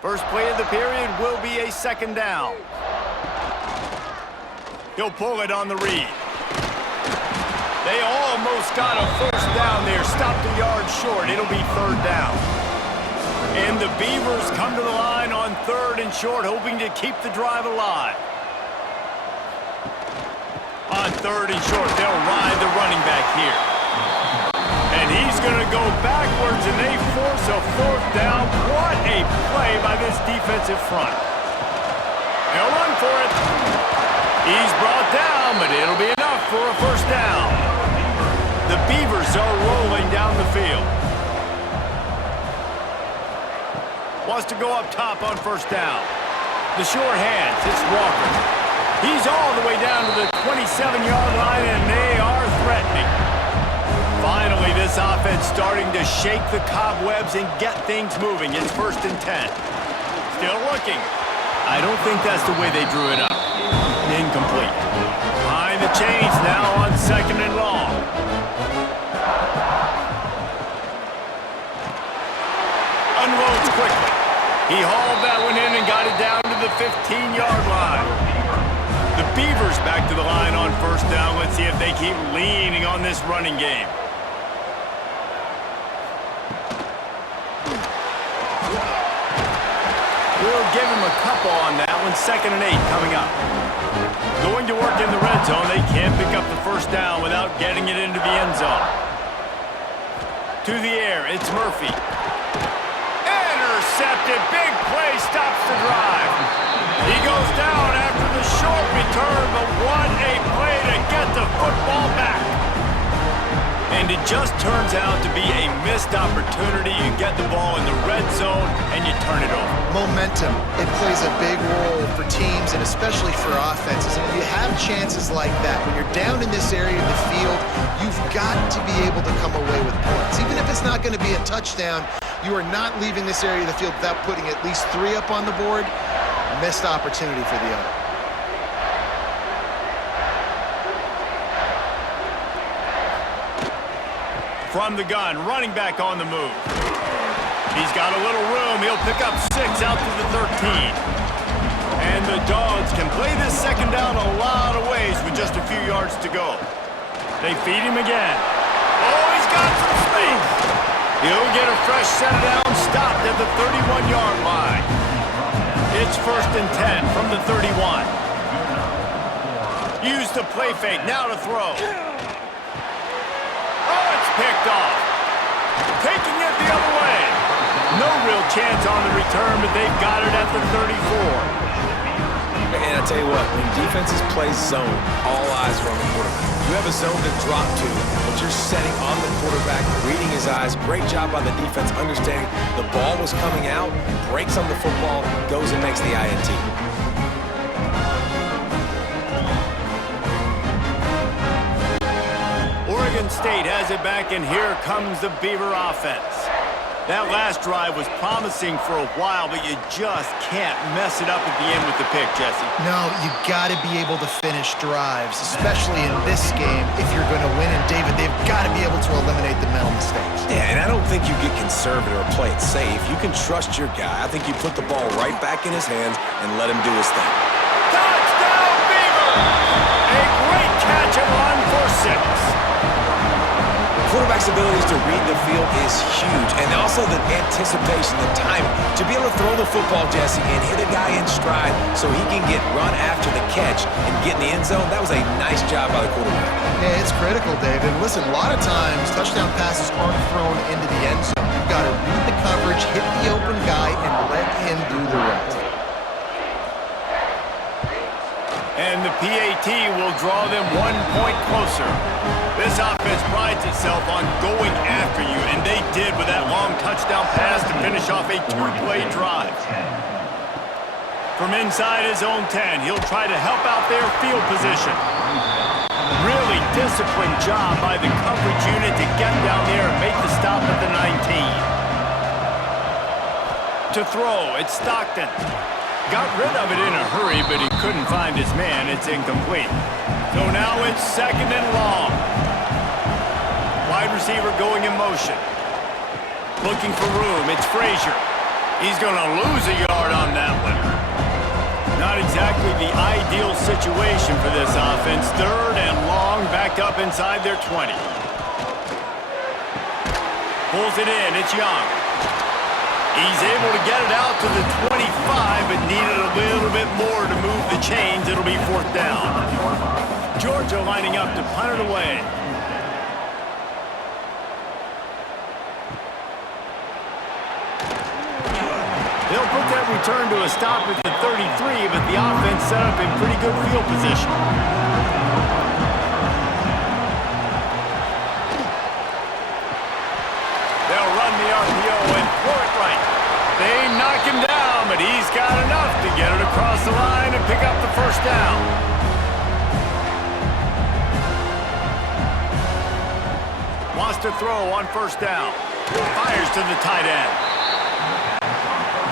First play of the period will be a second down. He'll pull it on the read. They almost got a first down there. Stopped a yard short. It'll be third down. And the Beavers come to the line on third and short, hoping to keep the drive alive. On third and short, they'll ride the running back here. And he's going to go backwards, and they force a fourth down. What a play by this defensive front. They'll run for it. He's brought down, but it'll be enough for a first down. The Beavers are rolling down the field. Wants to go up top on first down. The short hands, it's Walker. He's all the way down to the 27-yard line, and they are threatening. Finally, this offense starting to shake the cobwebs and get things moving. It's 1st and 10. Still looking. I don't think that's the way they drew it up. Incomplete. Behind the chains now on 2nd and long. Unloads quickly. He hauled that one in and got it down to the 15-yard line. The Beavers back to the line on first down. Let's see if they keep leaning on this running game. We'll give him a couple on that one. 2nd and 8 coming up. Going to work in the red zone. They can't pick up the first down without getting it into the end zone. To the air, it's Murphy. Intercepted. Big play stops the drive. He goes down after the short return, but what a play to get the football back. And it just turns out to be a missed opportunity. You get the ball in the red zone, and you turn it over. Momentum. It plays a big role for teams and especially for offenses. And when you have chances like that, when you're down in this area of the field, you've got to be able to come away with points. Even if it's not going to be a touchdown, you are not leaving this area of the field without putting at least 3 up on the board. Missed opportunity for the other. From the gun, running back on the move. He's got a little room. He'll pick up 6 out to the 13. And the Dogs can play this second down a lot of ways with just a few yards to go. They feed him again. Oh, he's got some space. He'll get a fresh set of downs, stopped at the 31-yard line. It's 1st and 10 from the 31. Use the play fake, now to throw. Oh, it's picked off. Taking it the other way. No real chance on the return, but they've got it at the 34. And I tell you what, when defenses play zone, all eyes are on the quarterback. You have a zone to drop to, but you're setting on the quarterback, reading his eyes. Great job by the defense, understanding the ball was coming out, breaks on the football, goes and makes the INT. Oregon State has it back, and here comes the Beaver offense. That last drive was promising for a while, but you just can't mess it up at the end with the pick, Jesse. No, you got to be able to finish drives, especially in this game if you're going to win. And David, they've got to be able to eliminate the mental mistakes. Yeah, and I don't think you get conservative or play it safe. You can trust your guy. I think you put the ball right back in his hands and let him do his thing. Touchdown, Beaver! A great catch and run for 6. Quarterback's abilities to read the field is huge, and also the anticipation, the timing. To be able to throw the football, Jesse, and hit a guy in stride so he can get run after the catch and get in the end zone, that was a nice job by the quarterback. Yeah, it's critical, David. Listen, a lot of times touchdown passes aren't thrown into the end zone. You've got to read the coverage, hit the open guy, and let him do the rest. And the PAT will draw them 1 point closer. This offense prides itself on going after you, and they did with that long touchdown pass to finish off a 2-play drive. From inside his own 10, he'll try to help out their field position. Really disciplined job by the coverage unit to get down there and make the stop at the 19. To throw, it's Stockton. Got rid of it in a hurry, but he couldn't find his man. It's incomplete. So now it's 2nd and long. Wide receiver going in motion. Looking for room. It's Frazier. He's going to lose a yard on that one. Not exactly the ideal situation for this offense. 3rd and long, backed up inside their 20. Pulls it in. It's Young. He's able to get it out to the 25, but needed a little bit more to move the chains. It'll be 4th down. Georgia lining up to punt it away. They'll put that return to a stop at the 33, but the offense set up in pretty good field position. They'll run the RPO and throw it right. They knock him down, but he's got enough to get it across the line and pick up the 1st down. Wants to throw on 1st down. Fires to the tight end.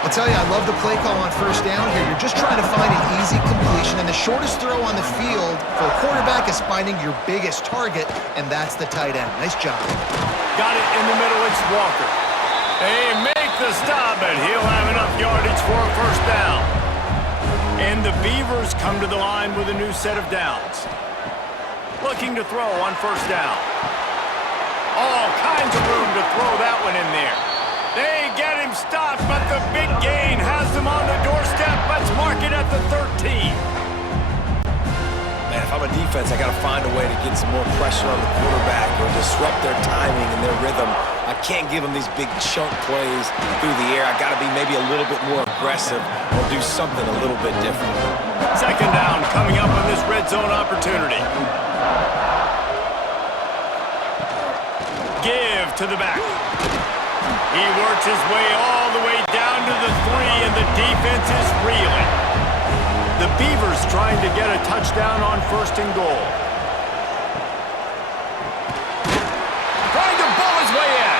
I'll tell you, I love the play call on 1st down here. You're just trying to find an easy completion, and the shortest throw on the field for a quarterback is finding your biggest target, and that's the tight end. Nice job. Got it in the middle. It's Walker. They make the stop, but he'll have enough yardage for a 1st down. And the Beavers come to the line with a new set of downs. Looking to throw on 1st down. All kinds of room to throw that one in there. They get him stopped, but the big gain has them on the doorstep. Let's mark it at the 13. Man, if I'm a defense, I got to find a way to get some more pressure on the quarterback or disrupt their timing and their rhythm. I can't give them these big chunk plays through the air. I got to be maybe a little bit more aggressive or do something a little bit different. 2nd down coming up on this red zone opportunity. Give to the back. He works his way all the way down to the 3, and the defense is reeling. The Beavers trying to get a touchdown on 1st and goal. Trying to ball his way in.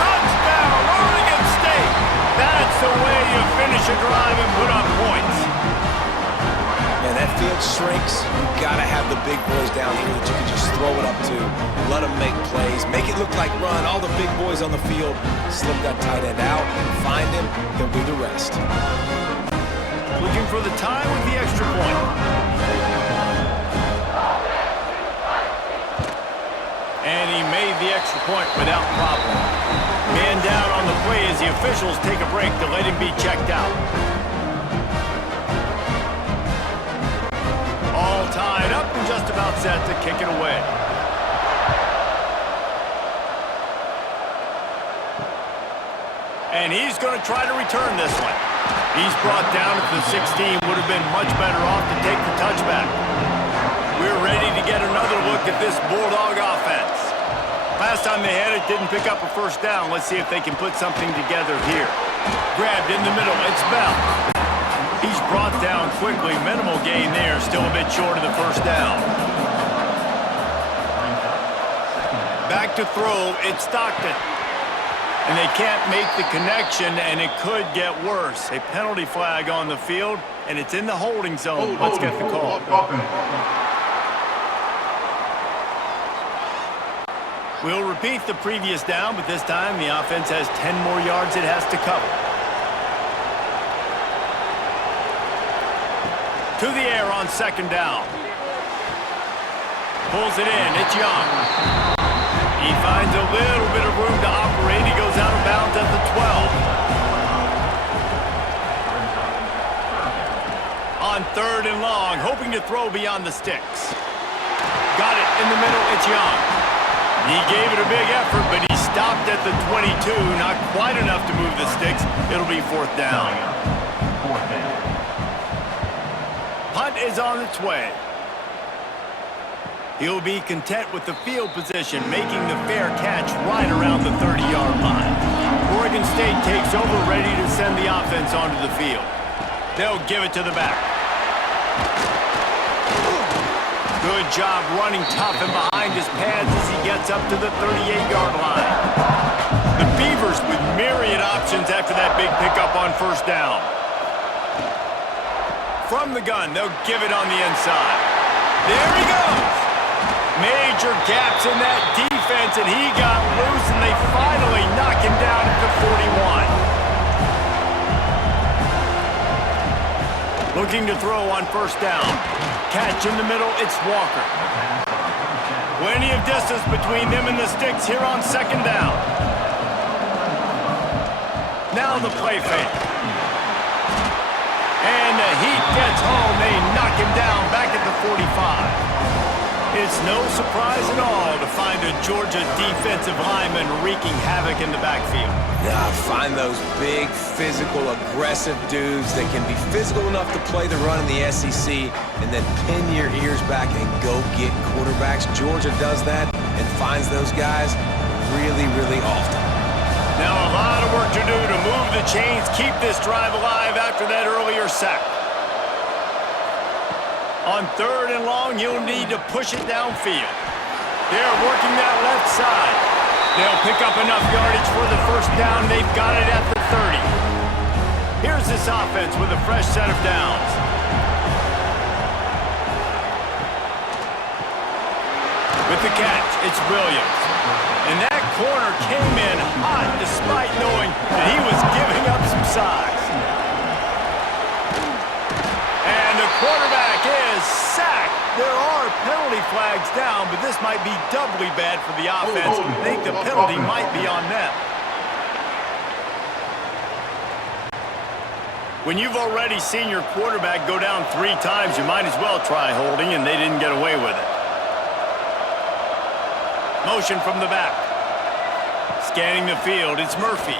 Touchdown, Oregon State. That's the way you finish a drive and put up points. Man, that field shrinks. You've got to have the big boys down here that you can just throw it up to, let them make plays, make it look like run. All the big boys on the field, slip that tight end out, find him, he'll do the rest. Looking for the tie with the extra point. And he made the extra point without problem. Man down on the play as the officials take a break to let him be checked out. All tied up and just about set to kick it away. And he's going to try to return this one. He's brought down at the 16. Would have been much better off to take the touchback. We're ready to get another look at this Bulldog offense. Last time they had it, didn't pick up a 1st down. Let's see if they can put something together here. Grabbed in the middle. It's Bell. He's brought down quickly. Minimal gain there. Still a bit short of the 1st down. Back to throw. It's Stockton. And they can't make the connection, and it could get worse. A penalty flag on the field, and it's in the holding zone. Let's get the call. We'll repeat the previous down, but this time the offense has 10 more yards it has to cover. To the air on 2nd down. Pulls it in. It's Young. He finds a little bit of room to operate. He goes out of bounds at the 12. On 3rd and long, hoping to throw beyond the sticks. Got it in the middle. It's Young. He gave it a big effort, but he stopped at the 22. Not quite enough to move the sticks. It'll be 4th down. Punt is on its way. He'll be content with the field position, making the fair catch right around the 30-yard line. Oregon State takes over, ready to send the offense onto the field. They'll give it to the back. Good job running tough and behind his pads as he gets up to the 38-yard line. The Beavers with myriad options after that big pickup on 1st down. From the gun, they'll give it on the inside. There he goes! Major gaps in that defense, and he got loose, and they finally knock him down at the 41. Looking to throw on first down. Catch in the middle, it's Walker. Plenty of distance between them and the sticks here on second down. Now the play fake. And the Heat gets home. They knock him down back at the 45. It's no surprise at all to find a Georgia defensive lineman wreaking havoc in the backfield. Yeah, find those big, physical, aggressive dudes that can be physical enough to play the run in the SEC and then pin your ears back and go get quarterbacks. Georgia does that and finds those guys really, really often. Now a lot of work to do to move the chains, keep this drive alive after that earlier sack. On third and long, you'll need to push it downfield. They're working that left side. They'll pick up enough yardage for the first down. They've got it at the 30. Here's this offense with a fresh set of downs. With the catch, it's Williams. And that corner came in hot despite knowing that he was giving up some size. And the quarterback is sacked. There are penalty flags down, but this might be doubly bad for the offense. I think the penalty might be on them. When you've already seen your quarterback go down 3 times, you might as well try holding, and they didn't get away with it. Motion from the back. Scanning the field, it's Murphy.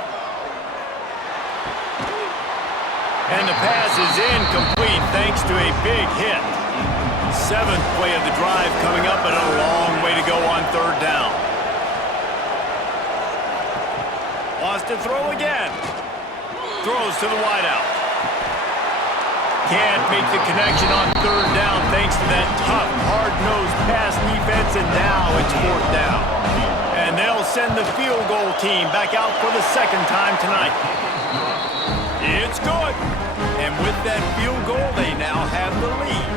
And the pass is incomplete thanks to a big hit. 7th play of the drive coming up, but a long way to go on third down. Wants to throw again. Throws to the wideout. Can't make the connection on third down thanks to that tough, hard-nosed pass defense, and now it's 4th down. And they'll send the field goal team back out for the second time tonight. It's good. And with that field goal, they now have the lead.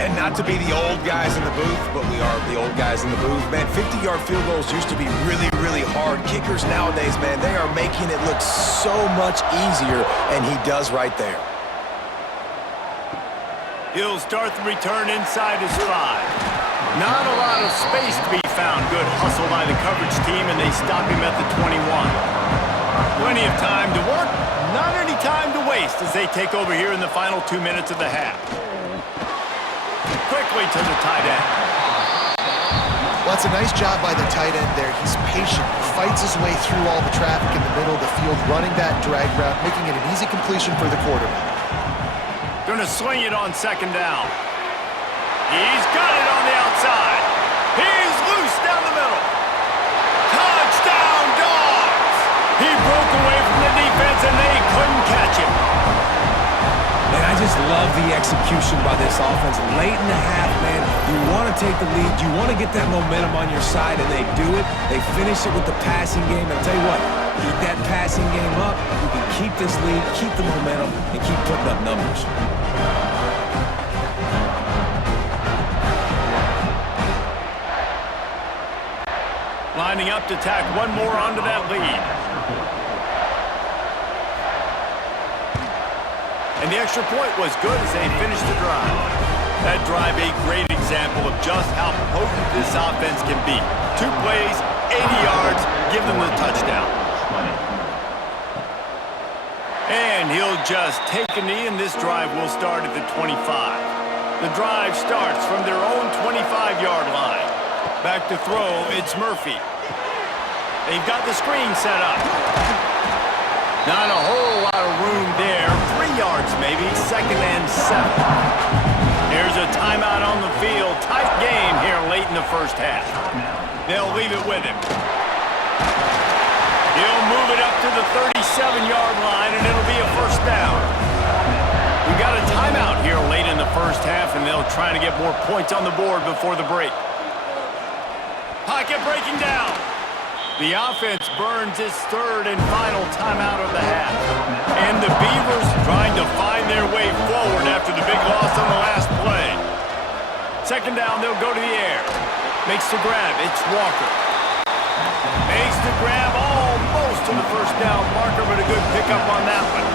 And not to be the old guys in the booth, but we are the old guys in the booth. Man, 50-yard field goals used to be really, really hard. Kickers nowadays, man, they are making it look so much easier, and he does right there. He'll start the return inside his 5. Not a lot of space to be found. Good hustle by the coverage team, and they stop him at the 21. Plenty of time to work, not any time to waste as they take over here in the final 2 minutes of the half. Quickly to the tight end. Well, it's a nice job by the tight end there. He's patient. He fights his way through all the traffic in the middle of the field, running that drag route, making it an easy completion for the quarterback. Gonna sling it on second down. He's got it on the outside. He's loose down the middle. Touchdown, Dogs! He broke away from the defense and they couldn't catch him. Man, I just love the execution by this offense. Late in the half, man, you want to take the lead. You want to get that momentum on your side, and they do it. They finish it with the passing game. And I'll tell you what, keep that passing game up. You can keep this lead, keep the momentum, and keep putting up numbers. Lining up to tack one more onto that lead. And the extra point was good as they finished the drive. That drive a great example of just how potent this offense can be. 2 plays, 80 yards, give them the touchdown. And he'll just take a knee, and this drive will start at the 25. The drive starts from their own 25-yard line. Back to throw, it's Murphy. They've got the screen set up. Not a whole lot of room there. 3 yards maybe, 2nd and 7. Here's a timeout on the field. Tight game here late in the first half. They'll leave it with him. He'll move it up to the 37-yard line, and it'll be a first down. We've got a timeout here late in the first half, and they'll try to get more points on the board before the break. Pocket breaking down. The offense burns its 3rd and final timeout of the half. And the Beavers trying to find their way forward after the big loss on the last play. 2nd down, they'll go to the air. Makes the grab, it's Walker. Makes the grab almost to the first down marker, but a good pickup on that one.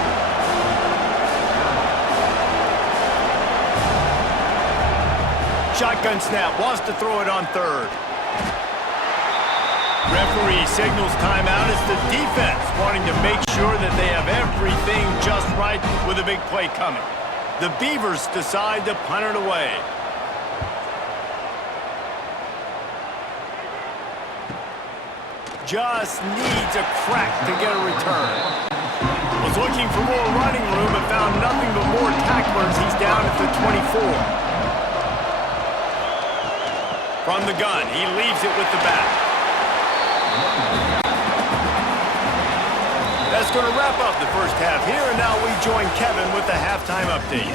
Shotgun snap, wants to throw it on third. Referee signals timeout. It's the defense wanting to make sure that they have everything just right with a big play coming. The Beavers decide to punt it away. Just needs a crack to get a return. Was looking for more running room but found nothing but more tacklers. He's down at the 24. From the gun, he leaves it with the back. That's going to wrap up the first half here, and now we join Kevin with the halftime update.